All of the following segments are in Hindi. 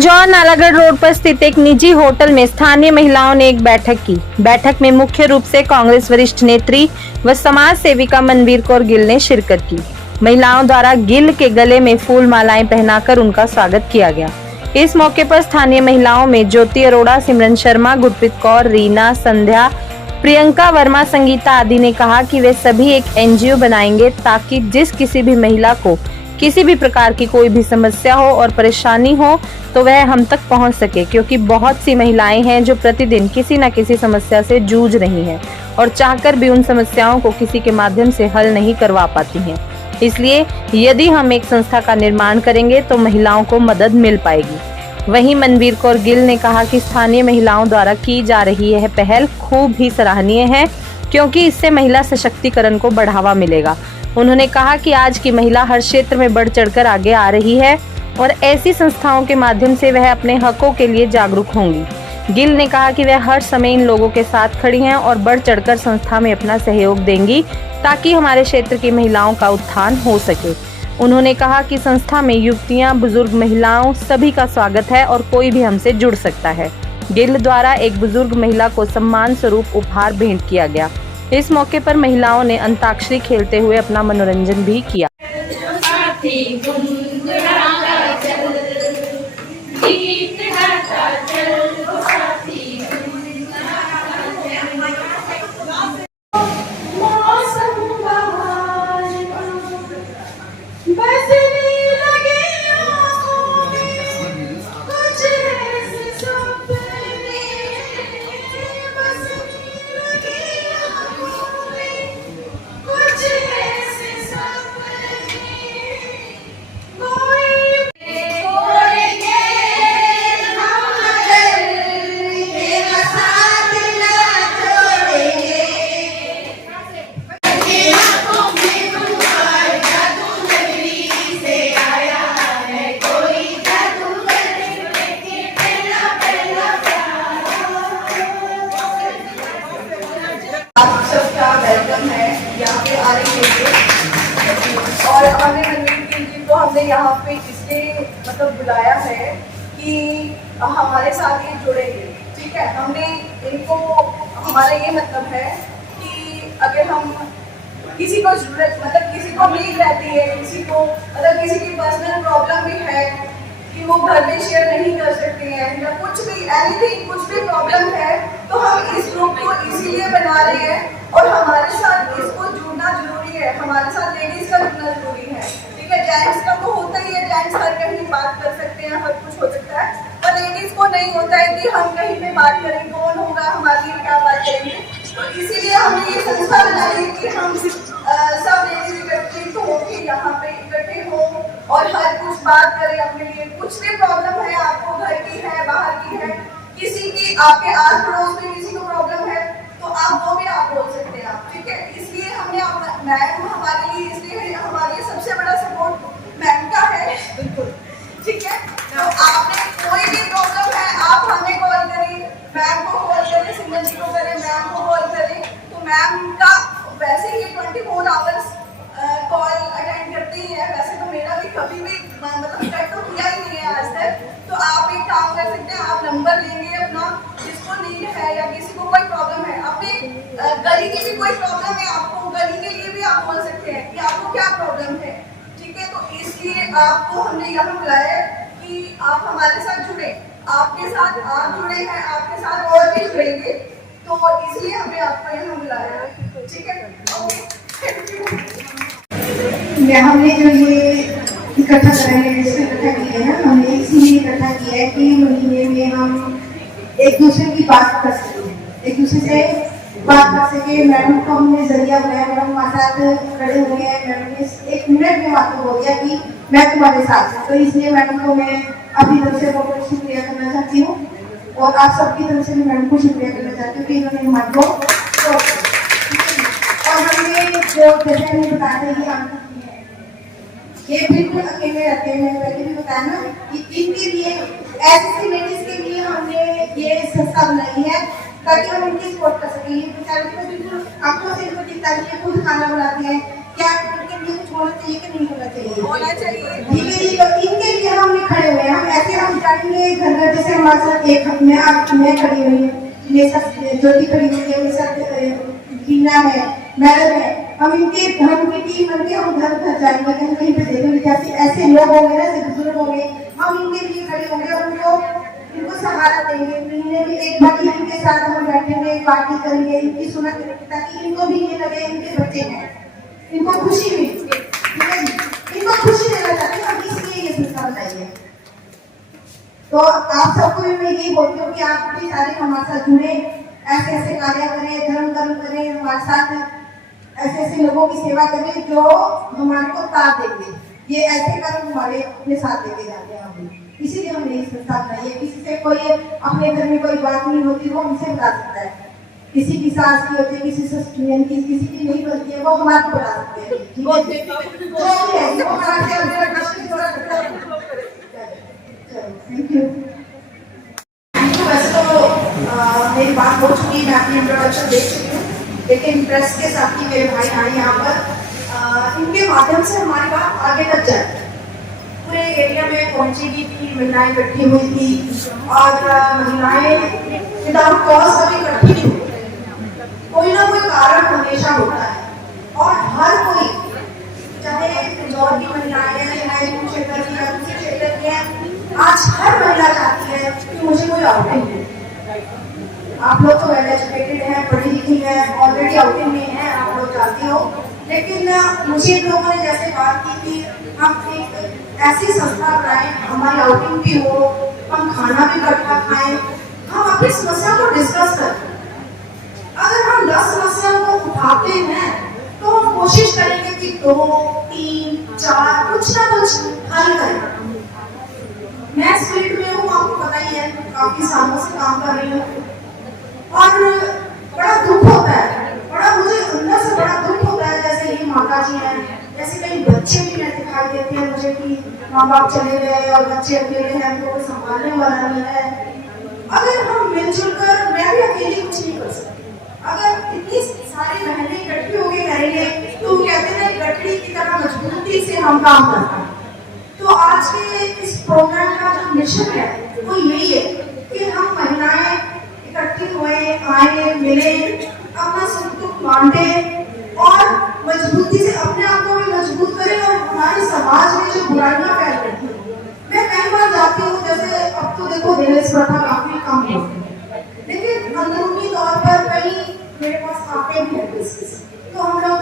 पिंजौर नालागढ़ रोड पर स्थित एक निजी होटल में स्थानीय महिलाओं ने एक बैठक की। बैठक में मुख्य रूप से कांग्रेस वरिष्ठ नेत्री व समाज सेविका मनवीर कौर गिल ने शिरकत की। महिलाओं द्वारा गिल के गले में फूल मालाएं पहनाकर उनका स्वागत किया गया। इस मौके पर स्थानीय महिलाओं में ज्योति अरोड़ा, सिमरन शर्मा, गुरप्रीत कौर, रीना, संध्या, प्रियंका वर्मा, संगीता आदि ने कहा कि वे सभी एक एनजीओ बनाएंगे ताकि जिस किसी भी महिला को किसी भी प्रकार की कोई भी समस्या हो और परेशानी हो तो वह हम तक पहुंच सके, क्योंकि बहुत सी महिलाएं हैं जो प्रतिदिन किसी न किसी समस्या से जूझ रही हैं और चाहकर भी उन समस्याओं को किसी के माध्यम से हल नहीं करवा पाती हैं। इसलिए यदि हम एक संस्था का निर्माण करेंगे तो महिलाओं को मदद मिल पाएगी। वहीं मनवीर कौर गिल ने कहा कि स्थानीय महिलाओं द्वारा की जा रही यह पहल खूब ही सराहनीय है, क्योंकि इससे महिला सशक्तिकरण को बढ़ावा मिलेगा। उन्होंने कहा कि आज की महिला हर क्षेत्र में बढ़ चढ़कर आगे आ रही है और ऐसी संस्थाओं के माध्यम से वह अपने हकों के लिए जागरूक होंगी। गिल ने कहा कि वह हर समय इन लोगों के साथ खड़ी हैं और बढ़ चढ़कर संस्था में अपना सहयोग देंगी ताकि हमारे क्षेत्र की महिलाओं का उत्थान हो सके। उन्होंने कहा कि संस्था में युवतियां, बुजुर्ग, महिलाओं सभी का स्वागत है और कोई भी हमसे जुड़ सकता है। गिल द्वारा एक बुजुर्ग महिला को सम्मान स्वरूप उपहार भेंट किया गया। इस मौके पर महिलाओं ने अंताक्षरी खेलते हुए अपना मनोरंजन भी किया। वेलकम है यहाँ पे आने के लिए। और हमें मनवीर जी को हमने यहाँ पे इसलिए बुलाया है कि हमारे साथ ये जुड़ेंगे। ठीक है, हमने इनको, हमारा ये मतलब है कि अगर हम किसी को जरूरत किसी को नीड रहती है, किसी को किसी की पर्सनल प्रॉब्लम भी है कि वो घर में शेयर नहीं कर सकते हैं या कुछ भी एनीथिंग, कुछ भी प्रॉब्लम है, तो हम इस ग्रुप को इसीलिए बना रहे हैं और हमारे साथ इसको जुड़ना जरूरी है। हमारे साथ लेडीज का जुड़ना जरूरी है। ठीक है, जेंट्स का तो होता ही है, जेंट्स हर कहीं बात कर सकते हैं, हर कुछ हो सकता है, पर लेडीज को नहीं होता है कि हम कहीं पे बात करें, कौन होगा हमारे लिए, क्या बात करेंगे। तो इसीलिए हमने ये संस्था बनाई कि हम सब लेडीज इकट्ठे होकर यहाँ पे इकट्ठे हो और हर कुछ बात करें अपने लिए। कुछ भी प्रॉब्लम है आपको, घर की है, बाहर की है, किसी की आपके आस पड़ोस में किसी को प्रॉब्लम है तो आप वो भी आप बोल सकते हैं आप। ठीक है, इसलिए हमने मैम हमारे लिए, इसलिए हमारे लिए सबसे बड़ा सपोर्ट मैम का है। बिल्कुल ठीक है, तो आपने कोई भी प्रॉब्लम है आप हमें कॉल करें, मैम को कॉल करें, सिमरन जी को करें, मैम को कॉल करें। तो मैम का वैसे ही 24 आवर्स कॉल अटेंड करती है। वैसे तो मेरा भी कभी भी अटेंड तो किया ही नहीं है आज तक। तो आप एक काम कर सकते हैं, आप नंबर लेंगे अपना, जिसको नीड है या किसी को कोई प्रॉब्लम है, अपने गली की भी कोई प्रॉब्लम है, आपको गली के लिए भी आप बोल सकते हैं कि आपको क्या प्रॉब्लम है। ठीक है, तो इसलिए आपको हमने यहाँ बुलाया कि आप हमारे साथ जुड़े, आपके साथ आप जुड़े हैं, आपके साथ और भी जुड़ेंगे, तो इसलिए हमने आपको यहाँ बुलाया। ठीक है, हमने जो ये इकट्ठा किया है ना, हमने इसीलिए इकट्ठा किया है कि महीने में हम एक दूसरे की बात कर सकें, एक दूसरे से बात कर सके। मैडम को हमने जरिया बनाया, मैडम हमारे साथ खड़े हुए हैं। मैडम ने 1 मिनट में आपको बोल दिया कि मैं तुम्हारे साथ हूँ, तो इसलिए मैडम को मैं अपनी तरफ से बहुत शुक्रिया करना चाहती हूँ और आप सबकी तरफ से भी मैडम को शुक्रिया करना चाहती हूँ कि इन्होंने हमारे को। और हमने जो जैसे हमें बताया ये बिल्कुल अकेले रहते हैं। मैंने पहले भी बताया ना कि इनके लिए, ऐसी लेडीज के लिए हमने ये संस्था बनाई है ताकि हम उनकी सपोर्ट कर सकें। ये बेचारे को बिल्कुल आंखों से इनको दिखता नहीं है, खुद खाना बनाते हैं, क्या उनके लिए कुछ होना चाहिए कि नहीं होना चाहिए? होना चाहिए। ठीक है, इनके लिए हमने खड़े हुए हैं। हम ऐसे हम बताएंगे घर घर, जैसे हमारे साथ एक मैं खड़ी हुई हूँ, मेरे साथ ज्योति खड़ी हुई है, मेरे साथ टीना है, मैडम है। हम इनकी टीम बनके हम घर घर जाएंगे, कहीं कहीं पे देखेंगे जैसे ऐसे लोग होंगे ना, ऐसे बुजुर्ग होंगे, हम इनके लिए खड़े होंगे और इनको सहारा देंगे। महीने में एक बार इनके साथ हम बैठेंगे, पार्टी करेंगे, इनकी सुना करेंगे, ताकि इनको भी ये लगे इनके बच्चे हैं, इनको खुशी मिले, ठीक है, इनको खुशी देना चाहते हैं हम, इसलिए ये संस्था बताइए। तो आप सबको भी मैं यही बोलती हूँ कि आप भी सारे हमारे साथ जुड़े, ऐसे ऐसे कार्य करें, धर्म कर्म करें, हमारे साथ ऐसे ऐसे लोगों की सेवा करें जो हमारे को ताकत देंगे। ये ऐसे कर्म हमारे अपने साथ लेके जाते हैं हम, इसीलिए हमने ये संस्था बनाई है। किसी से कोई अपने घर में कोई बात नहीं होती, वो हमसे बता सकता है। किसी की सास की होती है, किसी से किसी की नहीं बनती है, वो हमारे को बता सकते हैं। Thank you. वैसे तो मेरी बात हो चुकी है, मैं अपनी इंट्रोडक्शन दे चुकी हूँ, लेकिन प्रेस के साथ ही मेरे भाई आए यहाँ पर, इनके माध्यम से हमारी बात आगे तक जाए, पूरे एरिया में पहुंचेगी कि महिलाएं इकट्ठी हुई थी और महिलाएं विदाउट कॉज कभी इकट्ठी नहीं हुई। कोई ना कोई कारण हमेशा होता है और हर कोई, चाहे इंदौर की महिलाएं हैं, चाहे क्षेत्र की या दूसरे क्षेत्र की है, आज हर महिला चाहती है कि मुझे कोई आउटिंग दे। आप लोग तो वेल एजुकेटेड हैं, पढ़ी लिखी हैं, ऑलरेडी आउटिंग में हैं, आप लोग जानते हो, लेकिन मुझे इन लोगों ने जैसे बात की कि हम एक ऐसी संस्था बनाएं, हमारी आउटिंग भी हो, हम खाना भी इकट्ठा खाएं, हम अपनी समस्या को डिस्कस करें। अगर हम 10 समस्या को उठाते हैं तो हम कोशिश करेंगे कि 2, 3, 4 कुछ ना कुछ हल करें। मैं इस फील्ड में हूँ, आपको पता ही है, काफी सालों से काम कर रही हूँ और बड़ा दुख होता है, बड़ा मुझे अंदर से बड़ा दुख होता है। जैसे ये माता जी हैं, जैसे कई बच्चे भी मैं दिखाई देते हैं मुझे कि माँ बाप चले गए और बच्चे अकेले हैं, तो कोई संभालने वाला नहीं है। अगर हम मिलजुल कर, मैं भी अकेले कुछ नहीं कर सकती, अगर इतनी सारी बहनें इकट्ठी होकर करेंगे तो कहते हैं लकड़ी की तरह मजबूती से हम काम करते हैं। तो आज के इस प्रोग्राम का जो मिशन है वो यही है कि हम महिलाएं इकट्ठी हुए, आए, मिले, अपना सुख दुख बांटे और मजबूती से अपने आप को भी मजबूत करें और हमारे समाज में जो बुराइयां फैल रही हैं। मैं कई बार जाती हूँ, जैसे अब तो देखो दहेज प्रथा काफी कम हो गई, लेकिन अंदरूनी तौर पर कई मेरे पास आते भी हैं केसेस, तो हम लोग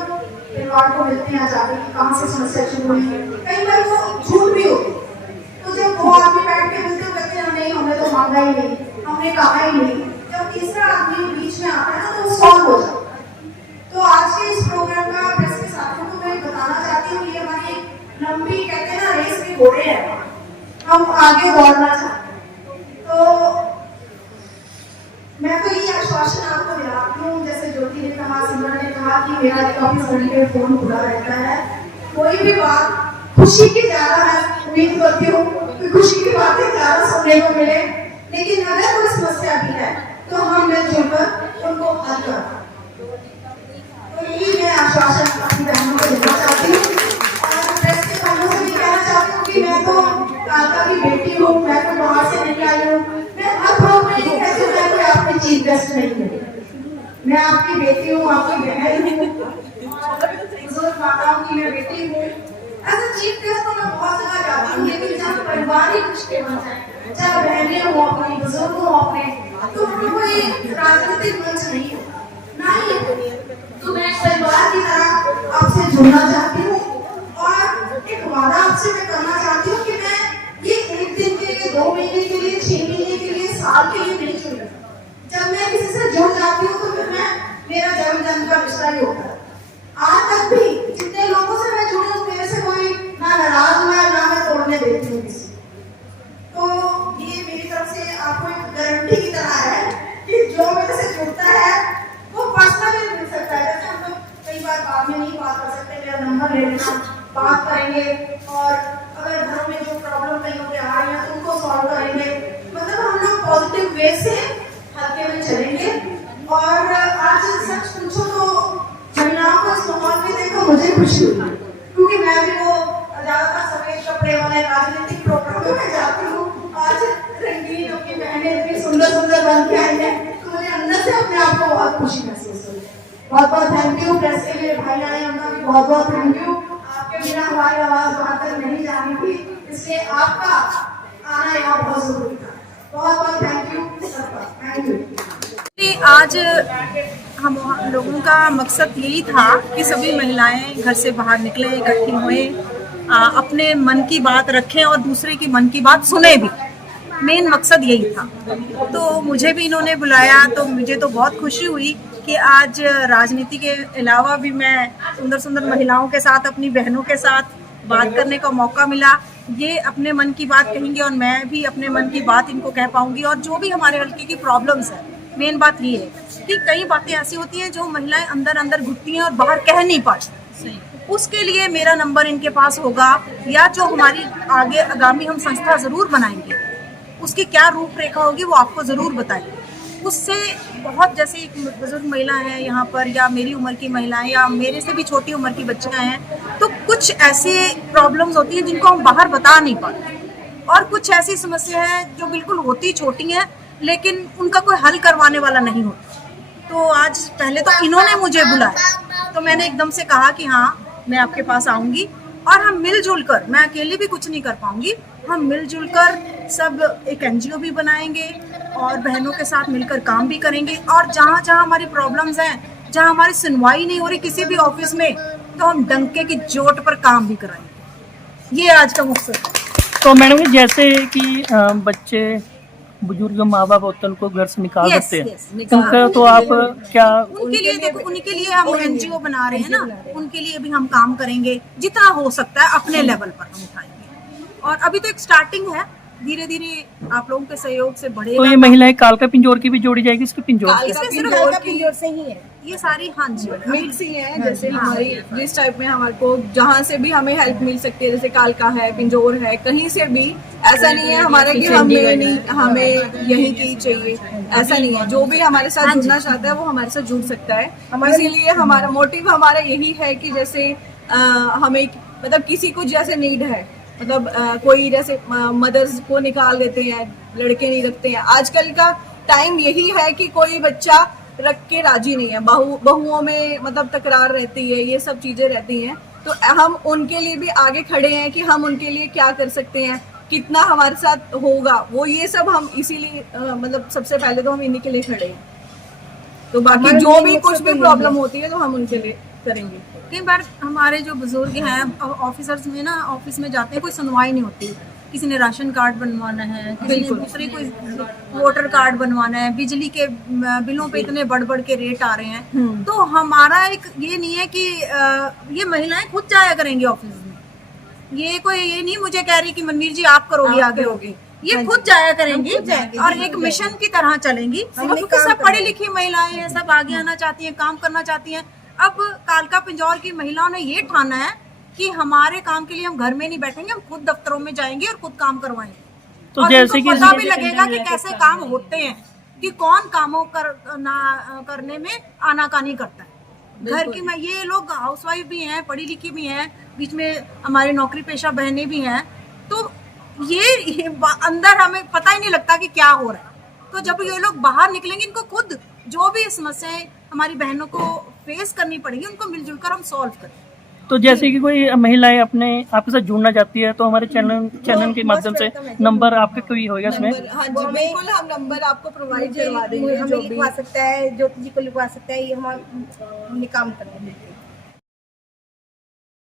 परिवार को मिलते हैं, जाके कि कहाँ से समस्या शुरू हुई, कई बार वो झूठ भी होती, तो जब दो आदमी बैठ के मिलते कहते हैं नहीं हमने तो मांगा ही नहीं, हमने कहा ही नहीं, जब तीसरा आदमी बीच में आता है ना तो वो सॉल्व हो जाता है। तो आज के इस प्रोग्राम का प्रेस के साथियों को मैं बताना चाहती हूँ, ये हमारी लंबी कहते हैं ना रेस में घोड़े हैं, हम आगे दौड़ना चाहते हैं। तो मैं तो ये आश्वासन आपको दिलाती हूँ, जैसे ज्योति ने कहा, सिमरन ने कहा कि मेरा 24 घंटे फोन खुला रहता है, कोई भी बात खुशी की ज्यादा मैं उम्मीद करती हूँ कि खुशी की बातें ज्यादा सुनने को मिले, लेकिन अगर कोई समस्या भी है तो हम मिलजुल कर उनको हल करें। तो यही मैं आश्वासन अपनी बहनों को देना चाहती हूँ और प्रेस के भाइयों से भी कहना चाहती हूँ कि मैं तो कालका की बेटी हूँ, मैं तो बाहर से नहीं आई हूँ, मैं हर प्रोग्राम में नहीं कहती मैं कोई आपकी चीफ गेस्ट नहीं हूँ, मैं आपकी बेटी हूँ, आपकी बहन हूँ, बुजुर्ग माताओं की मैं बेटी हूँ। ऐसा चीफ गेस्ट तो मैं बहुत जगह जाती हूँ, लेकिन जहाँ परिवार ही रिश्ते बन जाए, चाहे बहनें हो अपनी, बुजुर्ग हो अपने, तो हम कोई राजनीतिक मंच नहीं हो, ना ही तो मैं परिवार की तरह आपसे जुड़ना चाहती हूँ और एक वादा आपसे मैं करना चाहती हूँ कि मैं ये 1 दिन के लिए, 2 महीने के लिए, 6 महीने के लिए, साल के लिए नहीं जुड़ी। जब मैं किसी से जुड़ जाती हूँ तो फिर मैं, मेरा जन्म का रिश्ता ही होता है। आज तक भी जितने लोगों से मैं जुड़ी हूँ, मेरे से कोई ना नाराज हुआ है, ना मैं तोड़ने देती हूँ किसी। तो ये मेरी तरफ से आपको एक गारंटी की तरह है कि जो मेरे से जुड़ता है वो पर्सनली मिल सकता है। जैसे हम लोग कई बार बाद में नहीं बात कर सकते, मेरा नंबर ले लेना, बात करेंगे और अगर घर में जो प्रॉब्लम कहीं होकर आ रही है तो उनको सॉल्व करेंगे। मतलब हम लोग पॉजिटिव वे से हल्के में चलेंगे। और आज सच पूछो तो महिलाओं को इस माहौल में देखो मुझे खुशी हुई, क्योंकि मैं भी वो ज्यादातर सफेद कपड़े वाले राजनीतिक प्रोग्राम में जाती हूँ। आज बहुत खुशी महसूस हुई। बहुत बहुत थैंक यू प्रेस के लिए भाई आए, उनका भी बहुत बहुत थैंक यू। आपके बिना हमारी आवाज वहां तक नहीं जानी थी, इसलिए आपका आना यहाँ बहुत जरूरी था। बहुत बहुत थैंक यू सबका, थैंक यू। आज हम लोगों का मकसद यही था कि सभी महिलाएं घर से बाहर निकलें, इकट्ठी हुए, अपने मन की बात रखें और दूसरे की मन की बात सुने भी। मेन मकसद यही था। तो मुझे भी इन्होंने बुलाया तो मुझे तो बहुत खुशी हुई कि आज राजनीति के अलावा भी मैं सुंदर सुंदर महिलाओं के साथ, अपनी बहनों के साथ बात करने का मौका मिला। ये अपने मन की बात कहेंगे और मैं भी अपने मन की बात इनको कह पाऊंगी। और जो भी हमारे हल्के की प्रॉब्लम्स है, मेन बात ये है कि कई बातें ऐसी होती हैं जो महिलाएं अंदर अंदर घुटती हैं और बाहर कह नहीं पाती। उसके लिए मेरा नंबर इनके पास होगा, या जो हमारी आगे आगामी हम संस्था ज़रूर बनाएंगे, उसकी क्या रूपरेखा होगी वो आपको ज़रूर बताएंगे। उससे बहुत, जैसे एक बुजुर्ग महिला है यहाँ पर, या मेरी उम्र की महिलाएं, या मेरे से भी छोटी उम्र की बच्चियाँ हैं, तो कुछ ऐसे प्रॉब्लम्स होती हैं जिनको हम बाहर बता नहीं पाते, और कुछ ऐसी समस्या है जो बिल्कुल होती छोटी हैं लेकिन उनका कोई हल करवाने वाला नहीं होता। तो आज पहले तो इन्होंने मुझे बुलाया तो मैंने एकदम से कहा कि हाँ मैं आपके पास आऊँगी, और हम मिलजुल कर, मैं अकेले भी कुछ नहीं कर पाऊँगी, हम मिलजुल कर सब एक NGO भी बनाएंगे और बहनों के साथ मिलकर काम भी करेंगे। और जहाँ जहाँ हमारी प्रॉब्लम्स हैं, जहाँ हमारी सुनवाई नहीं हो रही किसी भी ऑफिस में, तो हम डंके की चोट पर काम भी कराएंगे। ये आज का मकसद है। तो मैडम जी, जैसे कि बच्चे, बुजुर्ग, माँ बाप होते हैं, उनको घर से निकाल देते हैं, उनका तो आप क्या उनके लिए, देखो उनके लिए हम NGO बना रहे हैं ना, उनके लिए भी हम काम करेंगे, जितना हो सकता है अपने लेवल पर हम उठाएंगे। और अभी तो एक स्टार्टिंग है, धीरे धीरे आप लोगों के सहयोग से बढ़ेगा। तो ये महिलाएं कालका पिंजौर की भी जोड़ी जाएगी, इसकी पिंजौर की? पिंजौर से ही है ये सारी। हाँ जी, मिक्स ही है। जैसे हमारी जिस टाइप में हमारे को जहाँ से भी हमें हेल्प मिल सकती है, जैसे कालका है, पिंजौर है, कहीं से भी, ऐसा नहीं है हमारे कि हमें यहीं की चाहिए, ऐसा नहीं है। जो भी हमारे साथ जुड़ना चाहता है वो हमारे साथ जुड़ सकता है। इसीलिए हमारा मोटिव हमारा यही है कि जैसे हमें, मतलब किसी को जैसे नीड है, मतलब कोई जैसे मदर्स को निकाल देते हैं, लड़के नहीं रखते हैं। आजकल का टाइम यही है कि कोई बच्चा रख के राजी नहीं है, बहुओं में मतलब तकरार रहती है, ये सब चीजें रहती हैं। तो हम उनके लिए भी आगे खड़े हैं कि हम उनके लिए क्या कर सकते हैं, कितना हमारे साथ होगा, वो ये सब हम इसीलिए मतलब सबसे पहले तो हम इन्हीं के लिए खड़े हैं। तो बाकी जो भी कुछ भी प्रॉब्लम होती है तो हम उनके लिए करेंगे। कई बार हमारे जो बुजुर्ग हैं, ऑफिसर्स में ना, ऑफिस में जाते हैं, कोई सुनवाई नहीं होती। किसी ने राशन कार्ड बनवाना है, किसी ने दूसरे कोई वोटर कार्ड बनवाना है, बिजली के बिलों पे इतने बढ़ के रेट आ रहे हैं। तो हमारा एक ये नहीं है कि ये महिलाएं खुद जाया करेंगे ऑफिस में। ये कोई ये नहीं मुझे कह रही कि मनवीर जी आप करोगे, आगे होगी, ये खुद जाया करेंगी और एक मिशन की तरह चलेंगी। क्योंकि सब पढ़ी लिखी महिलाएं हैं, सब आगे आना चाहती हैं, काम करना चाहती हैं। अब कालका पिंजौर की महिलाओं ने ये ठाना है कि हमारे काम के लिए हम घर में नहीं बैठेंगे, हम खुद दफ्तरों में जाएंगे और खुद काम करवाएंगे। तो और जैसे कि पता भी लगेगा कि कैसे काम होते हैं, कि कौन कामों करने में आनाकानी करता है। घर की ये लोग हाउसवाइफ भी हैं, पढ़ी लिखी भी हैं, बीच में हमारी नौकरी पेशा बहनें भी हैं। तो ये अंदर हमें पता ही नहीं लगता कि क्या हो रहा है। तो जब ये लोग बाहर निकलेंगे, इनको खुद जो भी समस्याएं हमारी बहनों को फेस करनी पड़ेगी, उनको मिलजुल कर हम सॉल्व करें। तो जैसे कि कोई महिलाएं अपने आपके साथ जुड़ना चाहती है, तो हमारे चैनल के माध्यम से नंबर आपके कोई होगा इसमें? हाँ जी, बिल्कुल हम नंबर आपको प्रोवाइड करवा देंगे। हमें लिखवा सकता है, ज्योति जी को लिखवा सकता है, ये हम काम करेंगे।